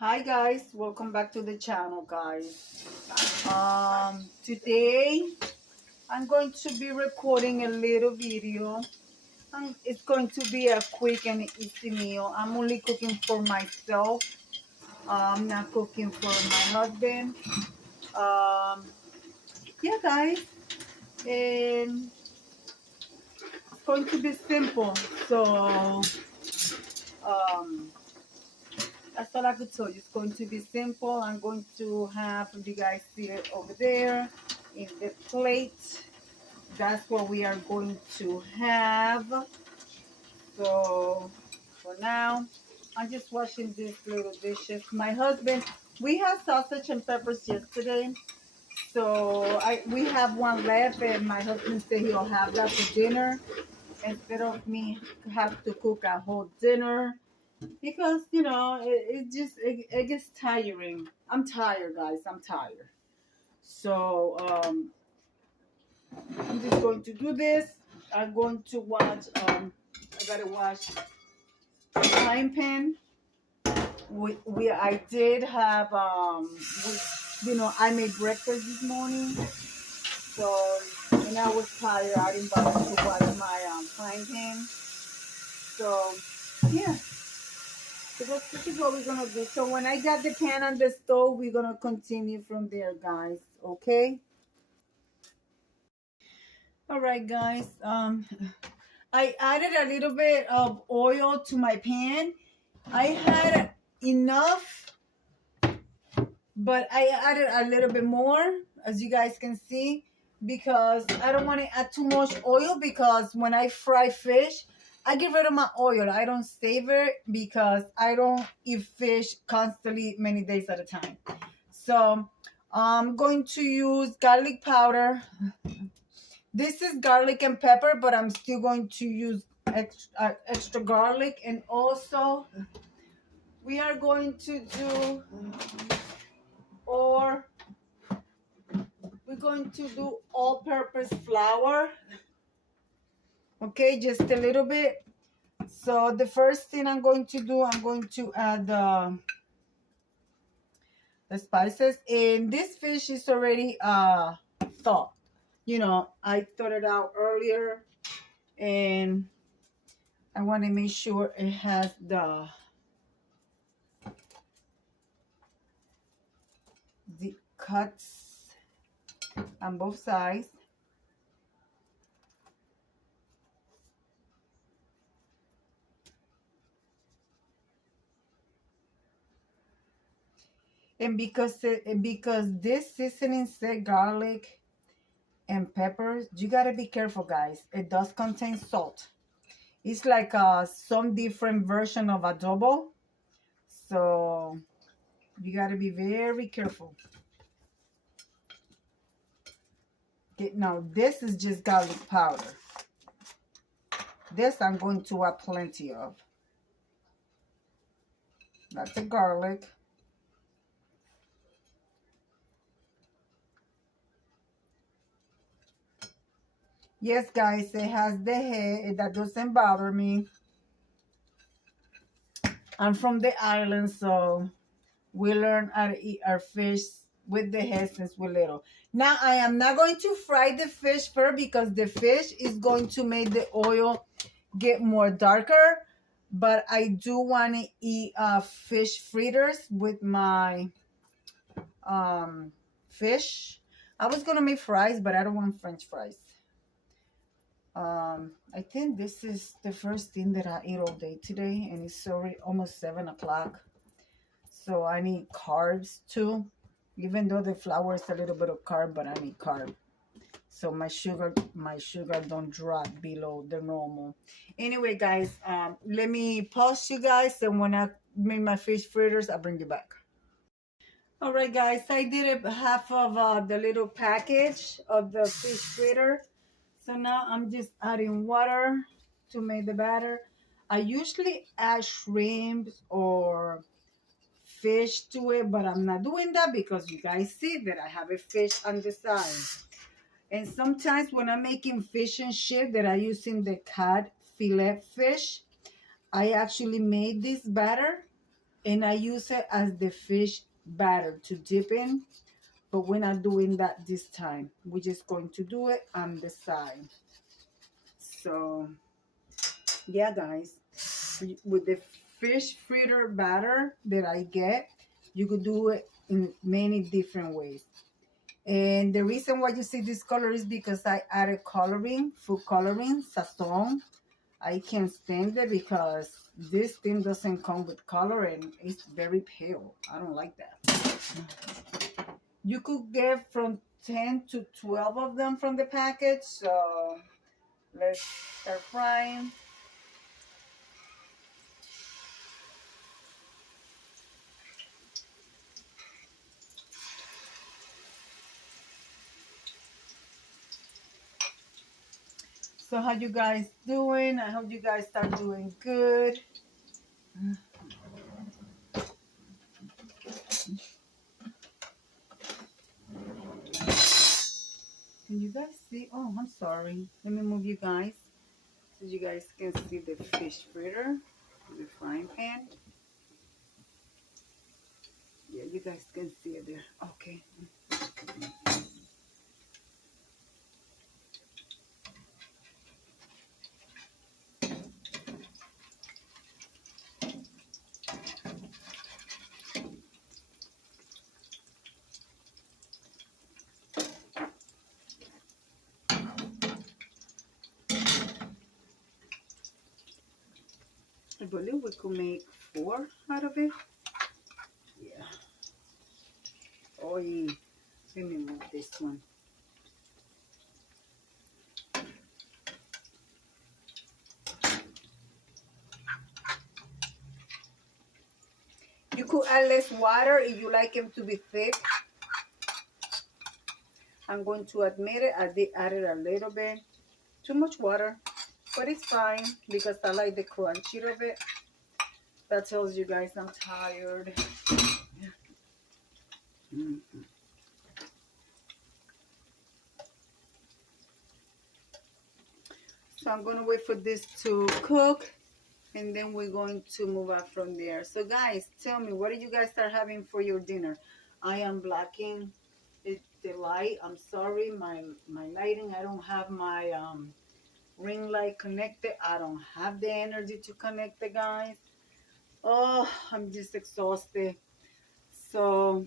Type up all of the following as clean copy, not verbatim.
Hi guys, welcome back to the channel, guys. Today I'm going to be recording a little video. It's going to be a quick and easy meal. I'm only cooking for myself. I'm not cooking for my husband. Yeah, guys, and it's going to be simple. So um, that's all I could tell you. It's going to be simple. I'm going to have you guys see it over there in the plate. That's what we are going to have. So for now, I'm just washing these little dishes. My husband, we had sausage and peppers yesterday. So we have one left, and my husband said he'll have that for dinner instead of me have to cook a whole dinner. Because, it gets tiring. I'm tired, guys. I'm tired. So, I'm just going to do this. I'm going to wash, I gotta wash the frying pan. I did have, I made breakfast this morning. So, when I was tired, I didn't bother to wash my frying pan. So, yeah. So this is what we're gonna do. So when I got the pan on the stove, we're gonna continue from there, guys. Okay. All right, guys. I added a little bit of oil to my pan. I had enough, but I added a little bit more, as you guys can see, because I don't want to add too much oil. Because when I fry fish, I get rid of my oil. I don't save it because I don't eat fish constantly many days at a time. So I'm going to use garlic powder. This is garlic and pepper, but I'm still going to use extra garlic. And also we are going to do, or we're going to do all-purpose flour. Okay, just a little bit. So the first thing I'm going to do, I'm going to add the spices. And this fish is already thawed. I thawed it out earlier, and I want to make sure it has the cuts on both sides. And because this seasoning said garlic and peppers, you gotta be careful, guys. It does contain salt. It's like some different version of adobo, so you gotta be very careful. Okay, now this is just garlic powder. This I'm going to add plenty of. That's the garlic. Yes, guys, it has the head. That doesn't bother me. I'm from the island, so we learn how to eat our fish with the head since we're little. Now, I am not going to fry the fish first because the fish is going to make the oil get more darker. But I do want to eat fish fritters with my fish. I was going to make fries, but I don't want French fries. I think this is the first thing that I eat all day today, and it's already almost 7 o'clock. So I need carbs too, even though the flour is a little bit of carb, but I need carb. So my sugar don't drop below the normal. Anyway, guys, let me pause you guys, and when I make my fish fritters, I'll bring you back. All right, guys, I did half of the little package of the fish fritter. So now I'm just adding water to make the batter. I usually add shrimps or fish to it, but I'm not doing that because you guys see that I have a fish on the side. And sometimes when I'm making fish and shit that I use in the cod fillet fish, I actually made this batter and I use it as the fish batter to dip in, but we're not doing that this time. We're just going to do it on the side. So yeah, guys, with the fish fritter batter that I get, you could do it in many different ways. And the reason why you see this color is because I added coloring, food coloring, sazon. I can't stand it because this thing doesn't come with color and it's very pale. I don't like that. You could get from 10 to 12 of them from the package. So let's start frying. So how you guys doing? I hope you guys start doing good. Can you guys see? Oh, I'm sorry. Let me move you guys so you guys can see the fish fritter, the frying pan. Yeah, you guys can see it there. Okay. I believe we could make 4 out of it. Yeah. Oh, yeah. Let me move this one. You could add less water if you like them to be thick. I'm going to admit it, I did add it a little bit. Too much water, but it's fine because I like the crunchy of it. That tells you guys I'm tired. So I'm gonna wait for this to cook, and then we're going to move out from there. So guys, tell me, what do you guys are having for your dinner? I am blocking the light. I'm sorry, my lighting. I don't have my ring light connected. I don't have the energy to connect it, guys. Oh, I'm just exhausted. So,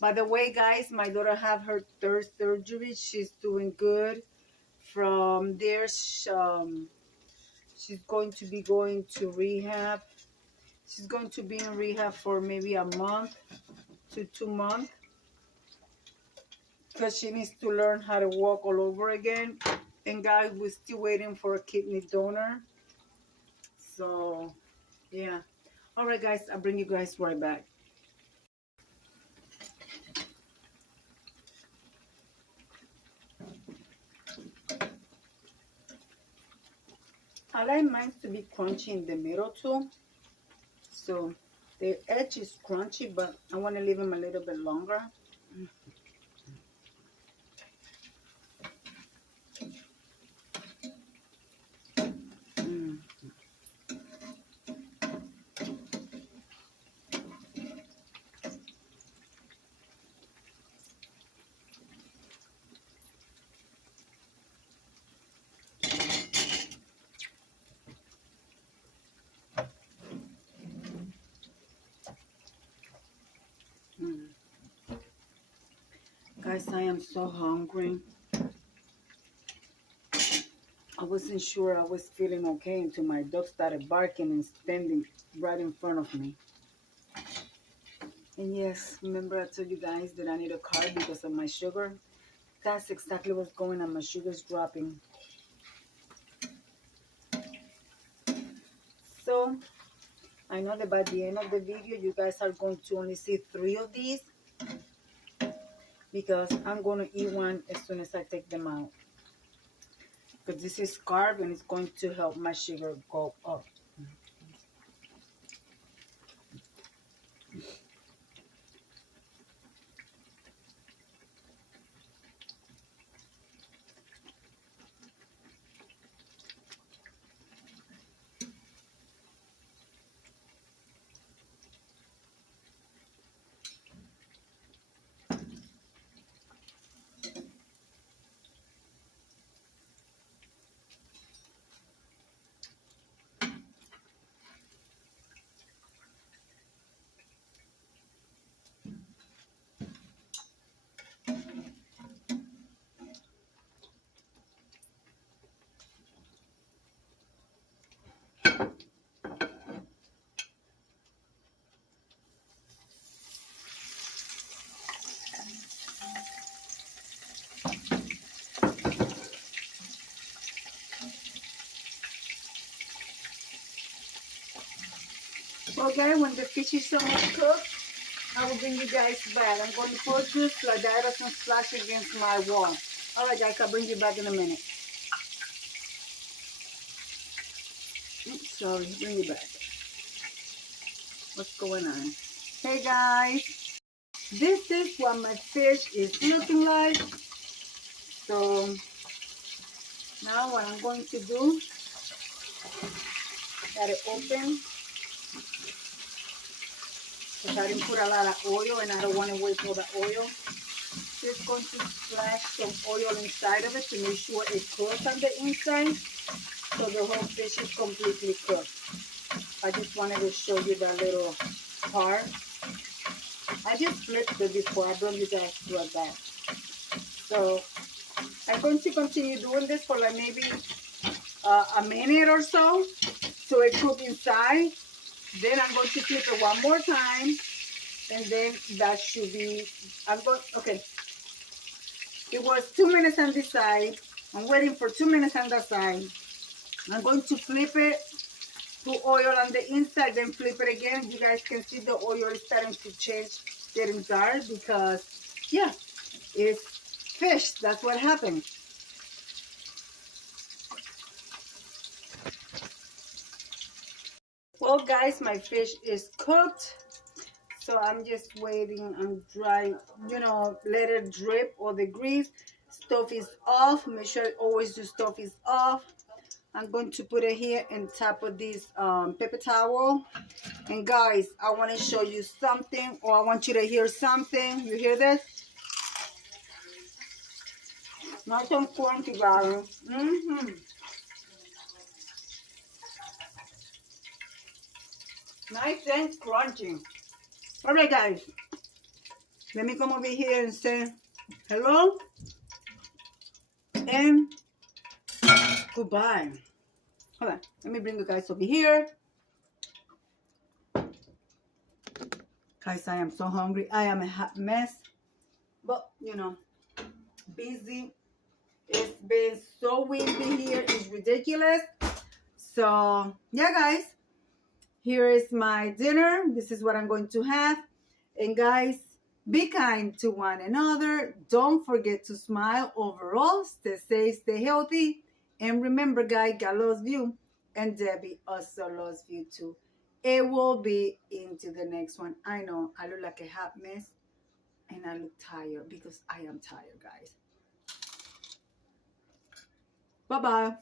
by the way, guys, my daughter have her 3rd surgery. She's doing good. From there, she's going to be going to rehab. She's going to be in rehab for maybe a month to 2 months because she needs to learn how to walk all over again. And guys, we're still waiting for a kidney donor. So, yeah. All right, guys, I'll bring you guys right back. I like mine to be crunchy in the middle too. So the edge is crunchy, but I want to leave them a little bit longer. Guys, I am so hungry. I wasn't sure I was feeling okay until my dog started barking and standing right in front of me. And yes, remember I told you guys that I need a carb because of my sugar? That's exactly what's going on. My sugar's dropping. So, I know that by the end of the video, you guys are going to only see 3 of these because I'm going to eat one as soon as I take them out. Because this is carb and it's going to help my sugar go up. Well, guys, when the fish is almost cooked, I will bring you guys back. I'm going to pour juice so that it doesn't splash against my wall. All right, guys, I'll bring you back in a minute. Oops, sorry, bring you back. What's going on? Hey, guys. This is what my fish is looking like. So now what I'm going to do, got it open. Because I didn't put a lot of oil and I don't want to waste all the oil. Just going to splash some oil inside of it to make sure it cooks on the inside. So the whole fish is completely cooked. I just wanted to show you that little part. I just flipped it before I brought you guys through that. So I'm going to continue doing this for like maybe a minute or so it cooks inside. Then I'm going to flip it one more time, and then that should be, okay. It was 2 minutes on this side. I'm waiting for 2 minutes on that side. I'm going to flip it, put oil on the inside, then flip it again. You guys can see the oil is starting to change, getting dark because, yeah, it's fish. That's what happened. Well, guys, my fish is cooked. So I'm just waiting on dry, let it drip all the grease. Stove is off. Make sure always the stove is off. I'm going to put it here on top of this paper towel. And guys, I want to show you something, or I want you to hear something. You hear this? Nice and crunchy, guys. Nice and crunchy. All right, guys. Let me come over here and say hello and goodbye. Hold on. Let me bring you guys over here. Guys, I am so hungry. I am a hot mess. But, busy. It's been so windy here. It's ridiculous. So, yeah, guys. Here is my dinner. This is what I'm going to have. And, guys, be kind to one another. Don't forget to smile overall. Stay safe, stay healthy. And remember, guys, God loves you. And Debbie also loves you too. It will be into the next one. I know I look like a hot mess. And I look tired because I am tired, guys. Bye-bye.